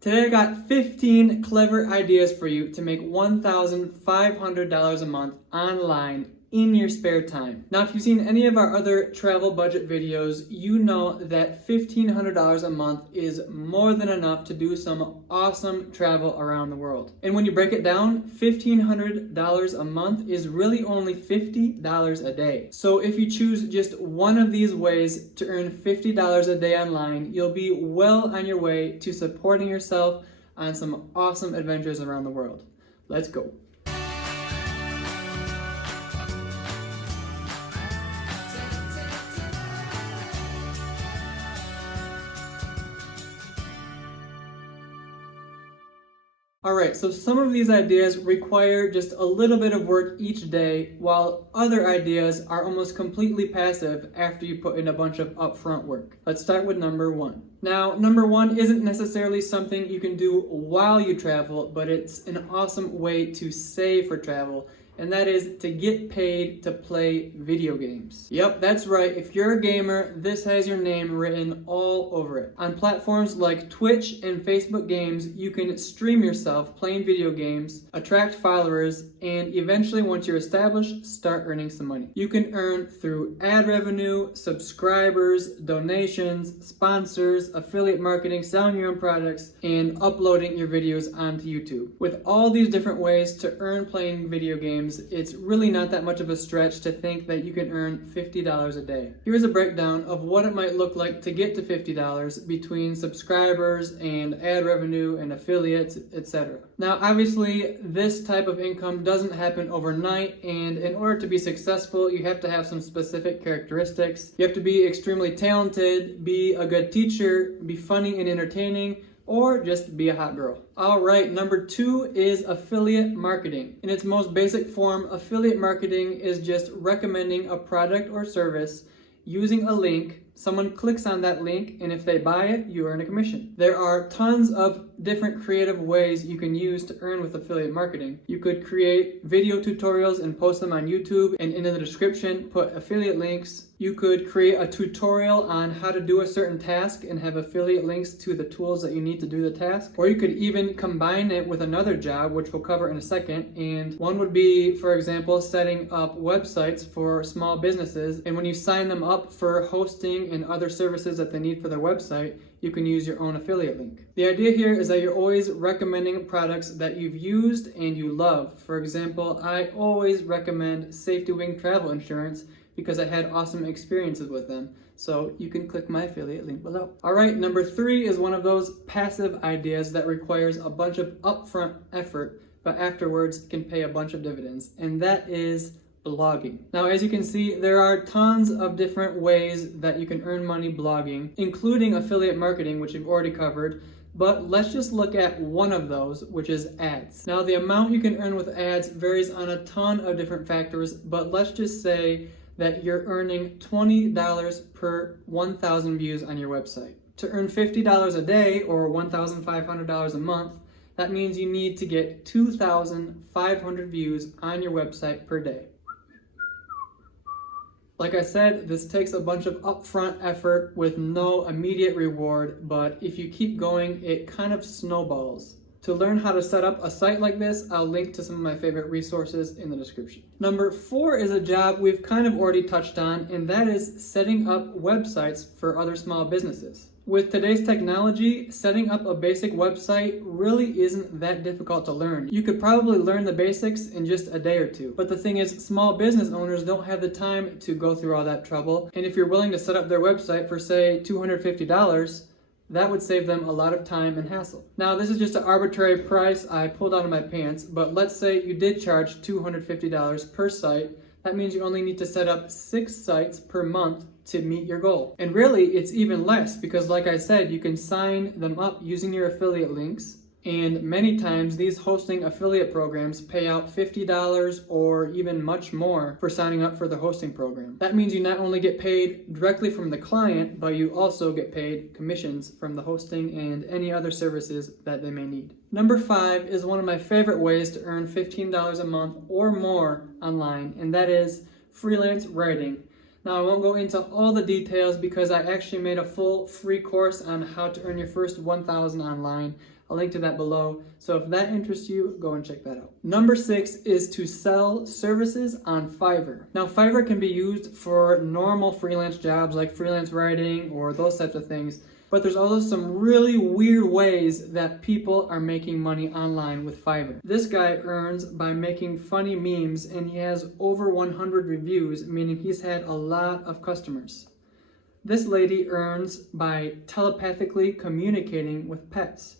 Today I got 15 clever ideas for you to make $1,500 a month online in your spare time. Now, if you've seen any of our other travel budget videos, you know that $1,500 a month is more than enough to do some awesome travel around the world. And when you break it down, $1,500 a month is really only $50 a day. So if you choose just one of these ways to earn $50 a day online, you'll be well on your way to supporting yourself on some awesome adventures around the world. Let's go. Alright, so some of these ideas require just a little bit of work each day, while other ideas are almost completely passive after you put in a bunch of upfront work. Let's start with number one. Now, number one isn't necessarily something you can do while you travel, but it's an awesome way to save for travel, and that is to get paid to play video games. Yep, that's right. If you're a gamer, this has your name written all over it. On platforms like Twitch and Facebook Games, you can stream yourself playing video games, attract followers, and eventually, once you're established, start earning some money. You can earn through ad revenue, subscribers, donations, sponsors, affiliate marketing, selling your own products, and uploading your videos onto YouTube. With all these different ways to earn playing video games, it's really not that much of a stretch to think that you can earn $50 a day. Here's a breakdown of what it might look like to get to $50 between subscribers and ad revenue and affiliates, etc. Now, obviously, this type of income doesn't happen overnight, and in order to be successful, you have to have some specific characteristics. You have to be extremely talented, be a good teacher, be funny and entertaining, or just be a hot girl. Alright, number two is affiliate marketing. In its most basic form, affiliate marketing is just recommending a product or service using a link. Someone clicks on that link, and if they buy it, you earn a commission. There are tons of different creative ways you can use to earn with affiliate marketing. You could create video tutorials and post them on YouTube, and in the description put affiliate links. You could create a tutorial on how to do a certain task and have affiliate links to the tools that you need to do the task. Or you could even combine it with another job, which we'll cover in a second. And one would be, for example, setting up websites for small businesses. And when you sign them up for hosting and other services that they need for their website, you can use your own affiliate link. The idea here is that you're always recommending products that you've used and you love. For example, I always recommend Safety Wing Travel Insurance because I had awesome experiences with them. So you can click my affiliate link below. Alright, number three is one of those passive ideas that requires a bunch of upfront effort, but afterwards can pay a bunch of dividends, and that is blogging. Now, as you can see, there are tons of different ways that you can earn money blogging, including affiliate marketing, which we've already covered. But let's just look at one of those, which is ads. Now, the amount you can earn with ads varies on a ton of different factors, but let's just say that you're earning $20 per 1,000 views on your website. To earn $50 a day, or $1,500 a month, that means you need to get 2,500 views on your website per day. Like I said, this takes a bunch of upfront effort with no immediate reward, but if you keep going, it kind of snowballs. To learn how to set up a site like this, I'll link to some of my favorite resources in the description. Number four is a job we've kind of already touched on, and that is setting up websites for other small businesses. With today's technology, setting up a basic website really isn't that difficult to learn. You could probably learn the basics in just a day or two. But the thing is, small business owners don't have the time to go through all that trouble. And if you're willing to set up their website for, say, $250, that would save them a lot of time and hassle. Now, this is just an arbitrary price I pulled out of my pants, but let's say you did charge $250 per site. That means you only need to set up 6 sites per month to meet your goal. And really, it's even less because, like I said, you can sign them up using your affiliate links. And many times these hosting affiliate programs pay out $50 or even much more for signing up for the hosting program. That means you not only get paid directly from the client, but you also get paid commissions from the hosting and any other services that they may need. Number 5 is one of my favorite ways to earn $15 a month or more online, and that is freelance writing. Now, I won't go into all the details because I actually made a full free course on how to earn your first $1,000 online. I'll link to that below. So if that interests you, go and check that out. Number 6 is to sell services on Fiverr. Now, Fiverr can be used for normal freelance jobs like freelance writing or those types of things. But there's also some really weird ways that people are making money online with Fiverr. This guy earns by making funny memes, and he has over 100 reviews, meaning he's had a lot of customers. This lady earns by telepathically communicating with pets.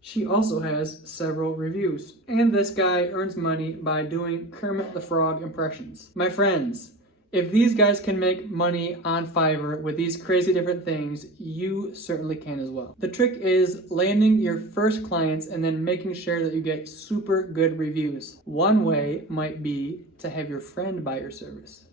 She also has several reviews. And this guy earns money by doing Kermit the Frog impressions. My friends, if these guys can make money on Fiverr with these crazy different things, you certainly can as well. The trick is landing your first clients and then making sure that you get super good reviews. One way might be to have your friend buy your service.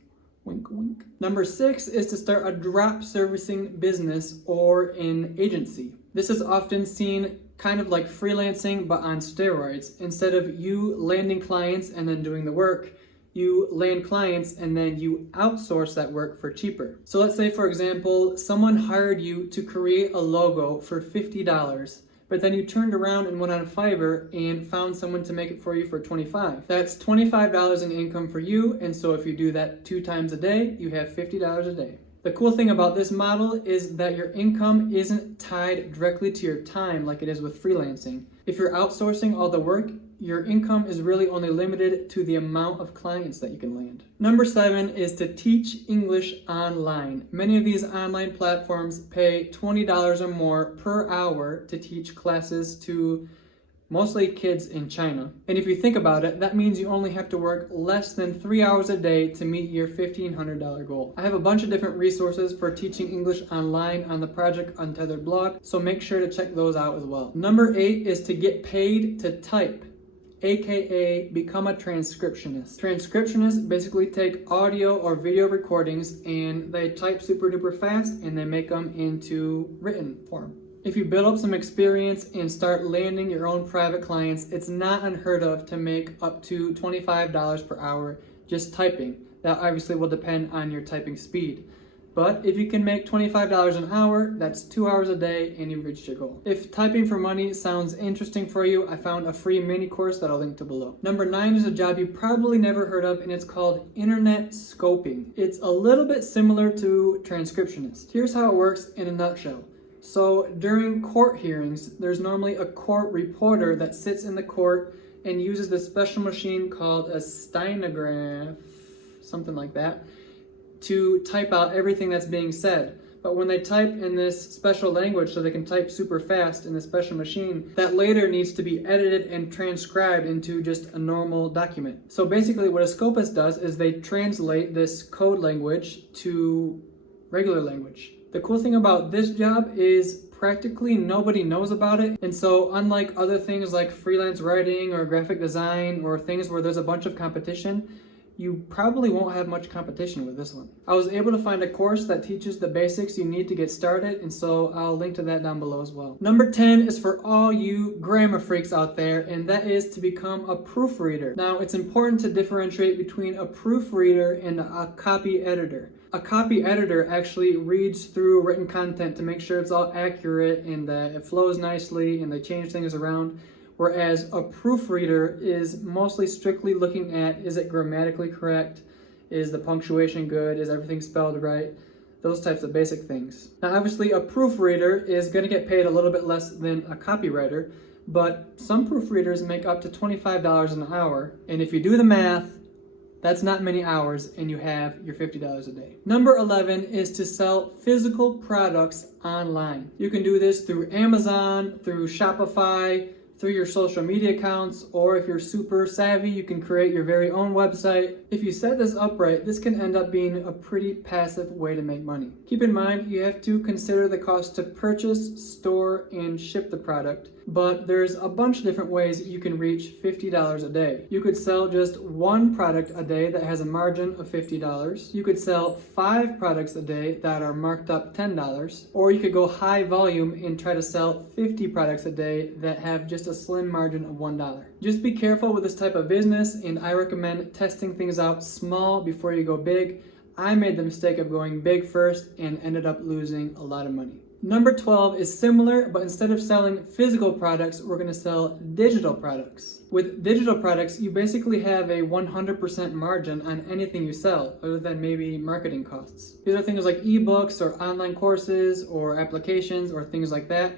Wink, wink. Number 6 is to start a drop servicing business or an agency. This is often seen kind of like freelancing, but on steroids. Instead of you landing clients and then doing the work, you land clients and then you outsource that work for cheaper. So let's say, for example, someone hired you to create a logo for $50, but then you turned around and went on Fiverr and found someone to make it for you for $25. That's $25 in income for you, and so if you do that 2 times a day, you have $50 a day. The cool thing about this model is that your income isn't tied directly to your time like it is with freelancing. If you're outsourcing all the work, your income is really only limited to the amount of clients that you can land. Number 7 is to teach English online. Many of these online platforms pay $20 or more per hour to teach classes to mostly kids in China. And if you think about it, that means you only have to work less than 3 hours a day to meet your $1,500 goal. I have a bunch of different resources for teaching English online on the Project Untethered blog, so make sure to check those out as well. Number 8 is to get paid to type, aka become a transcriptionist. Transcriptionists basically take audio or video recordings and they type super duper fast and they make them into written form. If you build up some experience and start landing your own private clients, it's not unheard of to make up to $25 per hour just typing. That obviously will depend on your typing speed. But if you can make $25 an hour, that's 2 hours a day and you've reached your goal. If typing for money sounds interesting for you, I found a free mini course that I'll link to below. Number 9 is a job you probably never heard of, and it's called internet scoping. It's a little bit similar to transcriptionist. Here's how it works in a nutshell. So during court hearings, there's normally a court reporter that sits in the court and uses this special machine called a stenograph, something like that, to type out everything that's being said. But when they type in this special language so they can type super fast in the special machine, that later needs to be edited and transcribed into just a normal document. So basically what a scopist does is they translate this code language to regular language. The cool thing about this job is practically nobody knows about it. And so unlike other things like freelance writing or graphic design or things where there's a bunch of competition, you probably won't have much competition with this one. I was able to find a course that teaches the basics you need to get started, and so I'll link to that down below as well. Number 10 is for all you grammar freaks out there, and that is to become a proofreader. Now, it's important to differentiate between a proofreader and a copy editor. A copy editor actually reads through written content to make sure it's all accurate and that it flows nicely and they change things around. Whereas a proofreader is mostly strictly looking at, is it grammatically correct? Is the punctuation good? Is everything spelled right? Those types of basic things. Now obviously a proofreader is going to get paid a little bit less than a copywriter, but some proofreaders make up to $25 an hour, and if you do the math, that's not many hours and you have your $50 a day. Number 11 is to sell physical products online. You can do this through Amazon, through Shopify, through your social media accounts, or if you're super savvy, you can create your very own website. If you set this up right, this can end up being a pretty passive way to make money. Keep in mind, you have to consider the cost to purchase, store, and ship the product, but there's a bunch of different ways you can reach $50 a day. You could sell just one product a day that has a margin of $50. You could sell 5 products a day that are marked up $10, or you could go high volume and try to sell 50 products a day that have just a slim margin of $1. Just be careful with this type of business, and I recommend testing things out small before you go big. I made the mistake of going big first and ended up losing a lot of money. Number 12 is similar, but instead of selling physical products, we're going to sell digital products. With digital products, you basically have a 100% margin on anything you sell, other than maybe marketing costs. These are things like ebooks or online courses or applications or things like that.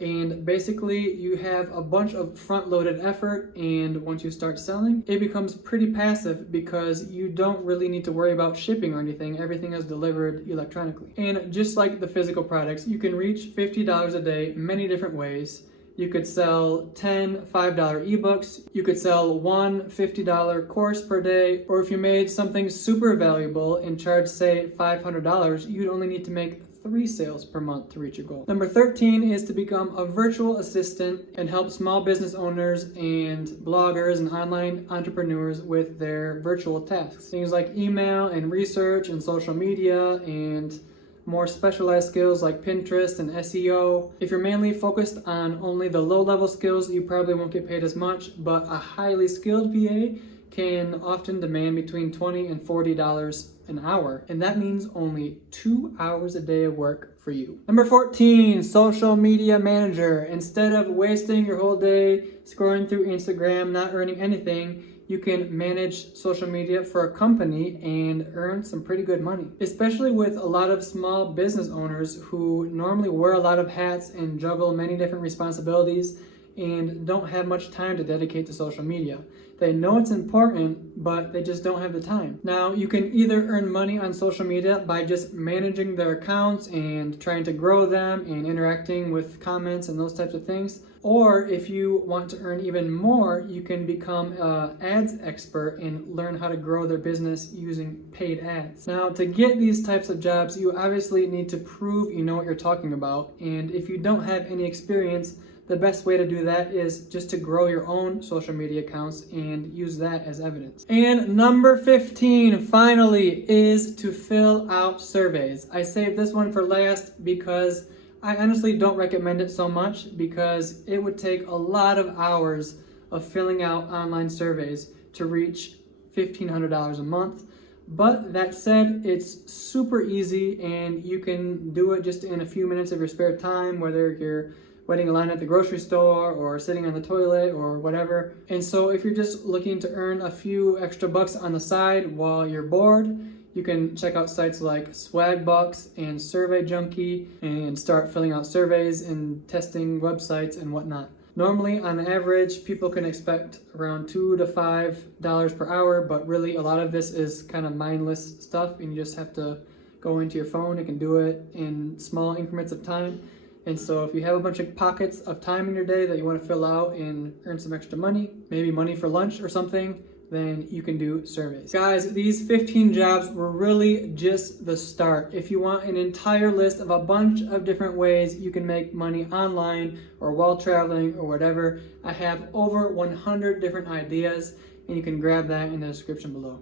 And basically you have a bunch of front-loaded effort, and once you start selling, it becomes pretty passive because you don't really need to worry about shipping or anything. Everything is delivered electronically. And just like the physical products, you can reach $50 a day many different ways. You could sell 10 $5 ebooks, you could sell one $50 course per day, or if you made something super valuable and charged, say, $500, you'd only need to make 3 sales per month to reach your goal. Number 13 is to become a virtual assistant and help small business owners and bloggers and online entrepreneurs with their virtual tasks. Things like email and research and social media and more specialized skills like Pinterest and SEO. If you're mainly focused on only the low-level skills, you probably won't get paid as much, but a highly skilled VA can often demand between $20 and $40 an hour, and that means only 2 hours a day of work for you. Number 14, social media manager. Instead of wasting your whole day scrolling through Instagram, not earning anything, you can manage social media for a company and earn some pretty good money, especially with a lot of small business owners who normally wear a lot of hats and juggle many different responsibilities and don't have much time to dedicate to social media. They know it's important, but they just don't have the time. Now, you can either earn money on social media by just managing their accounts and trying to grow them and interacting with comments and those types of things. Or if you want to earn even more, you can become an ads expert and learn how to grow their business using paid ads. Now, to get these types of jobs, you obviously need to prove you know what you're talking about. And if you don't have any experience, the best way to do that is just to grow your own social media accounts and use that as evidence. And number 15, finally, is to fill out surveys. I saved this one for last because I honestly don't recommend it so much, because it would take a lot of hours of filling out online surveys to reach $1,500 a month. But that said, it's super easy and you can do it just in a few minutes of your spare time, whether you're waiting in line at the grocery store or sitting on the toilet or whatever. And so if you're just looking to earn a few extra bucks on the side while you're bored, you can check out sites like Swagbucks and Survey Junkie and start filling out surveys and testing websites and whatnot. Normally, on average, people can expect around $2 to $5 per hour, but really a lot of this is kind of mindless stuff and you just have to go into your phone. You can do it in small increments of time. And so if you have a bunch of pockets of time in your day that you want to fill out and earn some extra money, maybe money for lunch or something, then you can do surveys. Guys, these 15 jobs were really just the start. If you want an entire list of a bunch of different ways you can make money online or while traveling or whatever, I have over 100 different ideas, and you can grab that in the description below.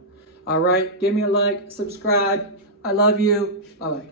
All right, give me a like, subscribe. I love you. Bye-bye.